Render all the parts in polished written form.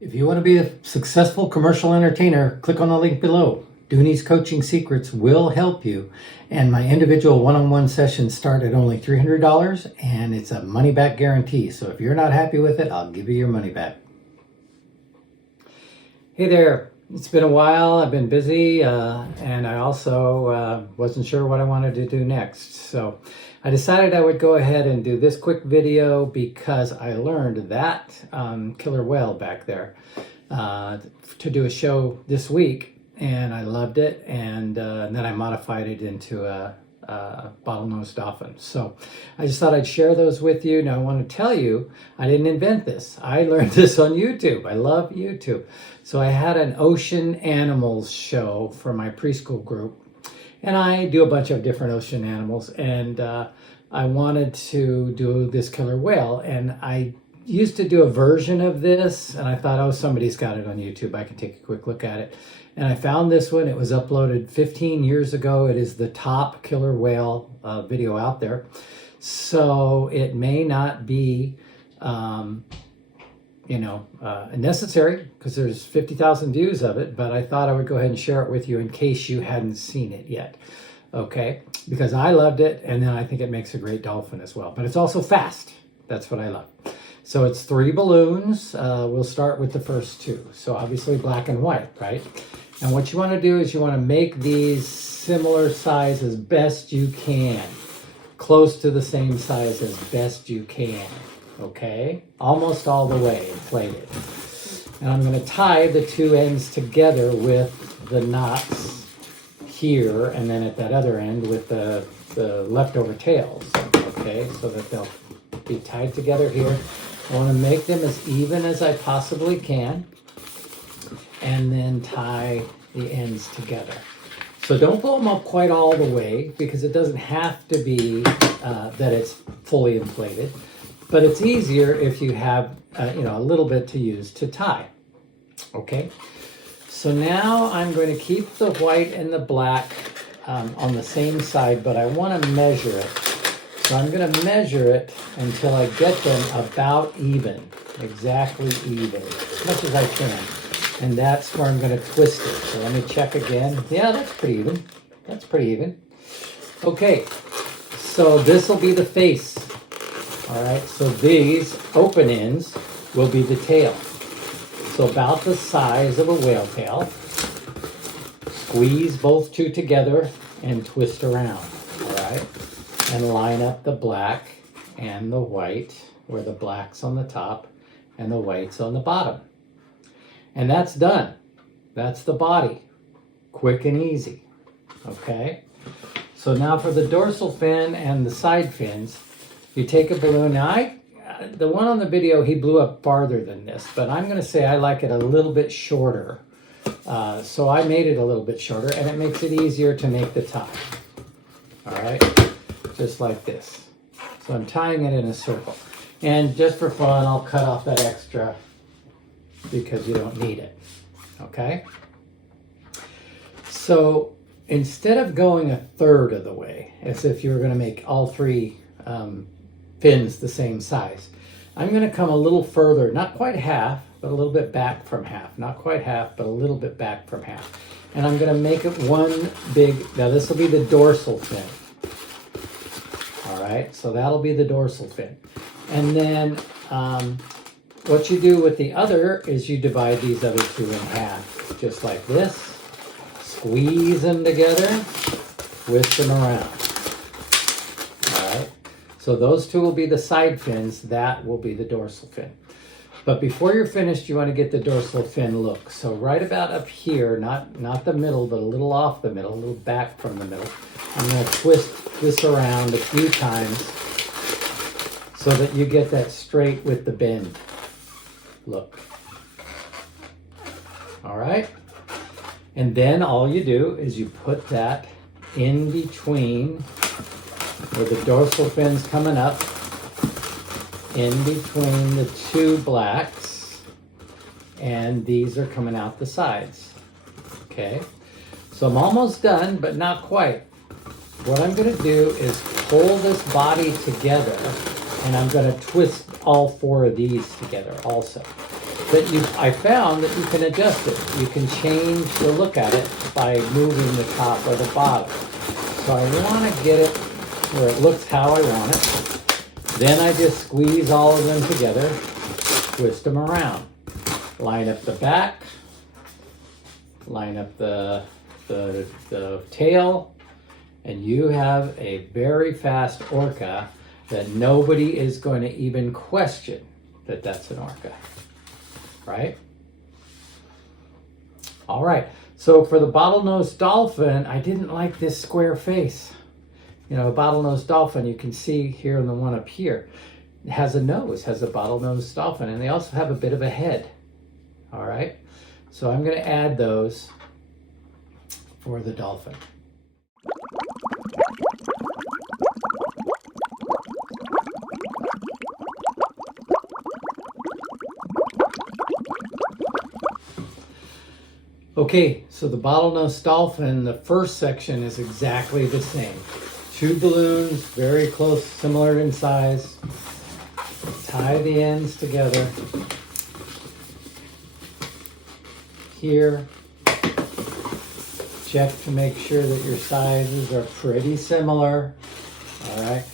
If you want to be a successful commercial entertainer, click on the link below. Dooney's Coaching Secrets will help you. And my individual one-on-one sessions start at only $300 and it's a money-back guarantee. So if you're not happy with it, I'll give you your money back. Hey there. It's been a while. I've been busy and I also wasn't sure what I wanted to do next. So I decided I would go ahead and do this quick video because I learned that killer whale back there to do a show this week, and I loved it, and then I modified it into a bottlenose dolphin. So I just thought I'd share those with you. Now I want to tell you, I didn't invent this. I learned this on YouTube. I love YouTube. So I had an ocean animals show for my preschool group, and I do a bunch of different ocean animals, and I wanted to do this killer whale, and I used to do a version of this, and I thought, oh, somebody's got it on YouTube. I can take a quick look at it. And I found this one. It was uploaded 15 years ago. It is the top killer whale video out there. So it may not be, necessary because there's 50,000 views of it, but I thought I would go ahead and share it with you in case you hadn't seen it yet. Okay, because I loved it, and then I think it makes a great dolphin as well. But it's also fast. That's what I love. So it's 3 balloons. We'll start with the first 2. So obviously black and white, right? And what you want to do is you want to make these similar size as best you can. Close to the same size as best you can. Okay? Almost all the way inflated. And I'm going to tie the 2 ends together with the knots here, and then at that other end with the leftover tails. Okay? So that they'll be tied together here. I want to make them as even as I possibly can, and then tie the ends together. So don't blow them up quite all the way, because it doesn't have to be that it's fully inflated, but it's easier if you have a little bit to use to tie. Okay, so now I'm going to keep the white and the black on the same side, but I want to measure it. So I'm going to measure it until I get them about even, exactly even, as much as I can. And that's where I'm going to twist it. So let me check again. Yeah, that's pretty even. That's pretty even. Okay, so this will be the face. All right, so these open ends will be the tail. So about the size of a whale tail. Squeeze both 2 together and twist around. All right. And line up the black and the white, where the black's on the top and the white's on the bottom. And that's done. That's the body. Quick and easy. Okay? So now for the dorsal fin and the side fins, you take a balloon. Now the one on the video, he blew up farther than this, but I'm going to say I like it a little bit shorter. So I made it a little bit shorter, and it makes it easier to make the tie. All right? Just like this. So I'm tying it in a circle. And just for fun, I'll cut off that extra because you don't need it. Okay? So instead of going 1/3 of the way, as if you were going to make all 3 fins the same size, I'm going to come a little further, not quite half, but a little bit back from half. Not quite half, but a little bit back from half. And I'm going to make it one big, now this will be the dorsal fin. All right, so that'll be the dorsal fin. And then what you do with the other is you divide these other 2 in half, just like this. Squeeze them together, twist them around. All right, so those 2 will be the side fins. That will be the dorsal fin. But before you're finished, you want to get the dorsal fin look. So right about up here, not the middle, but a little off the middle, a little back from the middle, I'm going to twist this around a few times so that you get that straight with the bend look. All right? And then all you do is you put that in between where the dorsal fin's coming up, in between the 2 blacks, and these are coming out the sides. Okay? So I'm almost done, but not quite. What I'm going to do is pull this body together, and I'm going to twist all 4 of these together also. that I found that you can adjust it. You can change the look at it by moving the top or the bottom. So I want to get it where it looks how I want it. Then I just squeeze all of them together, twist them around. Line up the back, line up the tail, and you have a very fast Orca that nobody is going to even question that that's an Orca, right? All right, so for the bottlenose dolphin, I didn't like this square face. You know, a bottlenose dolphin, you can see here in the one up here, it has a nose, has a bottlenose dolphin, and they also have a bit of a head. All right, so I'm going to add those for the dolphin. Okay, so the bottlenose dolphin, the first section is exactly the same. 2 balloons, very close, similar in size. Tie the ends together. Here, check to make sure that your sizes are pretty similar. All right.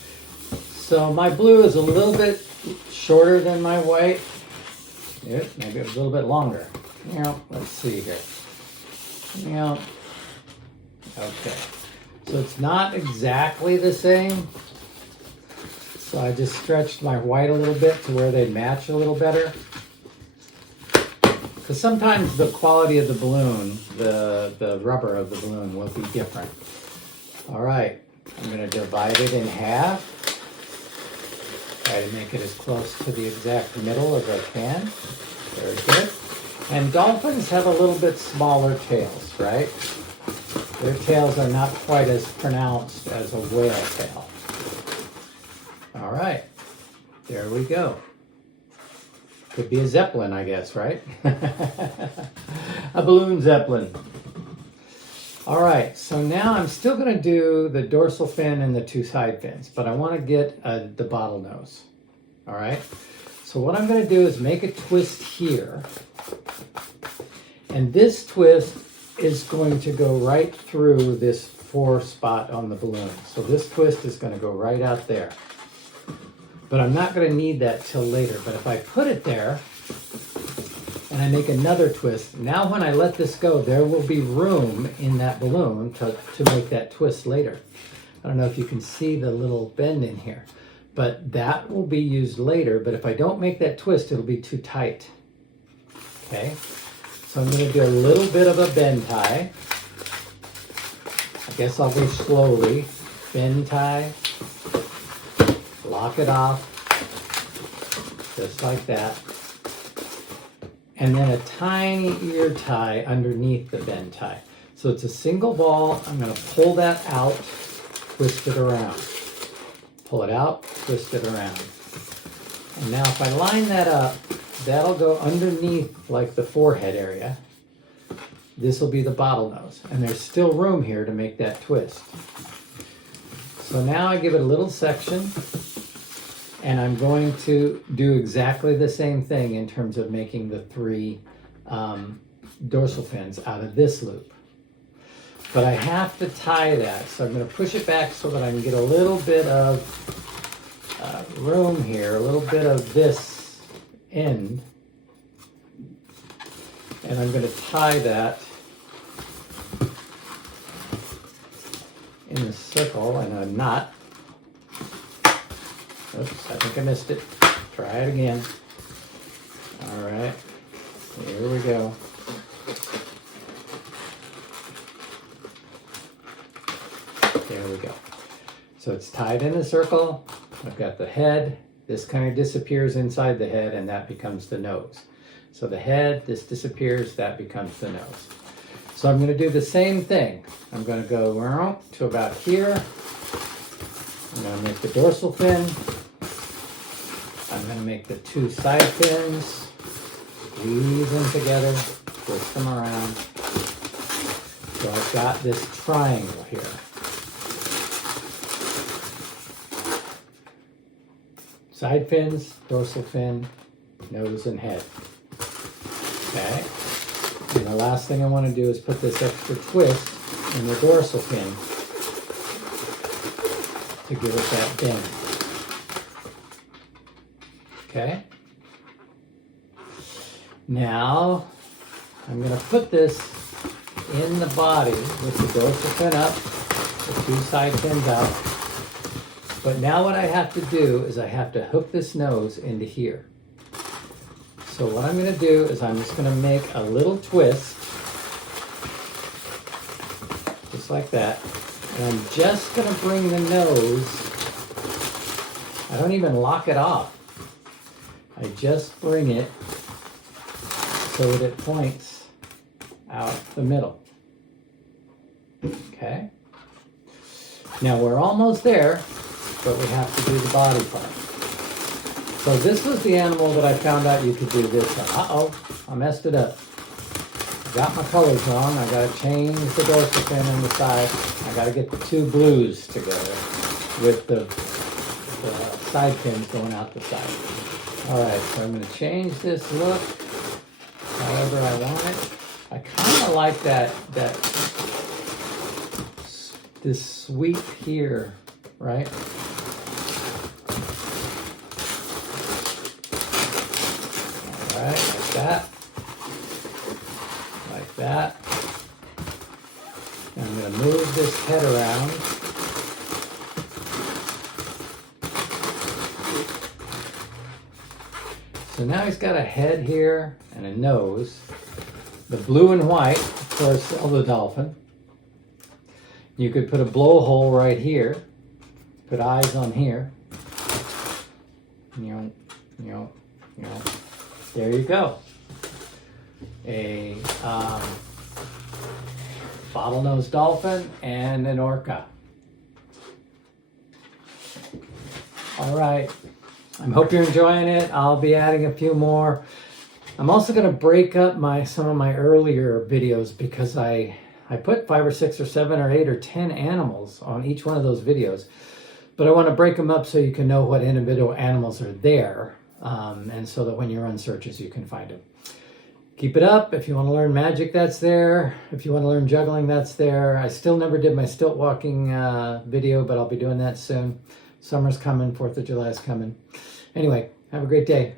So my blue is a little bit shorter than my white. Yeah, maybe it was a little bit longer. You know, let's see here. You know, okay. So it's not exactly the same. So I just stretched my white a little bit to where they match a little better. Because sometimes the quality of the balloon, the rubber of the balloon will be different. All right, I'm going to divide it in half. Try to make it as close to the exact middle as I can. Very good. And dolphins have a little bit smaller tails, right? Their tails are not quite as pronounced as a whale tail. All right, there we go. Could be a zeppelin, I guess, right? A balloon zeppelin. All right, so now I'm still going to do the dorsal fin and the 2 side fins, but I want to get the bottlenose. All right, so what I'm going to do is make a twist here. And this twist is going to go right through this 4 spot on the balloon. So this twist is going to go right out there. But I'm not going to need that till later. But if I put it there and I make another twist, now when I let this go, there will be room in that balloon to make that twist later. I don't know if you can see the little bend in here, but that will be used later. But if I don't make that twist, it'll be too tight. Okay, so I'm going to do a little bit of a bend tie. I guess I'll go slowly. Bend tie. Lock it off, just like that. And then a tiny ear tie underneath the bend tie. So it's a single ball. I'm going to pull that out, twist it around. Pull it out, twist it around. And now if I line that up, that'll go underneath like the forehead area. This will be the bottlenose. And there's still room here to make that twist. So now I give it a little section. And I'm going to do exactly the same thing in terms of making the 3 dorsal fins out of this loop. But I have to tie that, so I'm going to push it back so that I can get a little bit of room here, a little bit of this end. And I'm going to tie that in a circle and a knot. Oops, I think I missed it. Try it again. All right, here we go. There we go. So it's tied in a circle. I've got the head. This kind of disappears inside the head, and that becomes the nose. So the head, this disappears, that becomes the nose. So I'm going to do the same thing. I'm going to go to about here. I'm going to make the dorsal fin. I'm going to make the 2 side fins, squeeze them together, twist them around. So I've got this triangle here. Side fins, dorsal fin, nose and head. Okay. And the last thing I want to do is put this extra twist in the dorsal fin to give it that bend. Okay. Now I'm going to put this in the body with the dorsal fin up, the two side fins out. But now what I have to do is I have to hook this nose into here. So what I'm going to do is I'm just going to make a little twist, just like that. And I'm just going to bring the nose, I don't even lock it off. I just bring it so that it points out the middle. Okay. Now we're almost there, but we have to do the body part. So this was the animal that I found out you could do this on. Uh-oh, I messed it up. Got my colors wrong. I gotta change the dorsal fin on the side. I gotta get the two blues together with the side fins going out the side. All right, so I'm gonna change this look however I want it. I kind of like this sweep here, right? All right, like that. Like that. And I'm going to move this head around. So now he's got a head here and a nose. The blue and white, of course, of the dolphin. You could put a blowhole right here. Put eyes on here. There you go. A bottlenose dolphin and an orca. All right. I hope you're enjoying it. I'll be adding a few more. I'm also going to break up some of my earlier videos because I put 5 or 6 or 7 or 8 or 10 animals on each one of those videos. But I want to break them up so you can know what individual animals are there. And so that when you run searches, you can find them. Keep it up. If you want to learn magic, that's there. If you want to learn juggling, that's there. I still never did my stilt walking video, but I'll be doing that soon. Summer's coming, 4th of July is coming. Anyway, have a great day.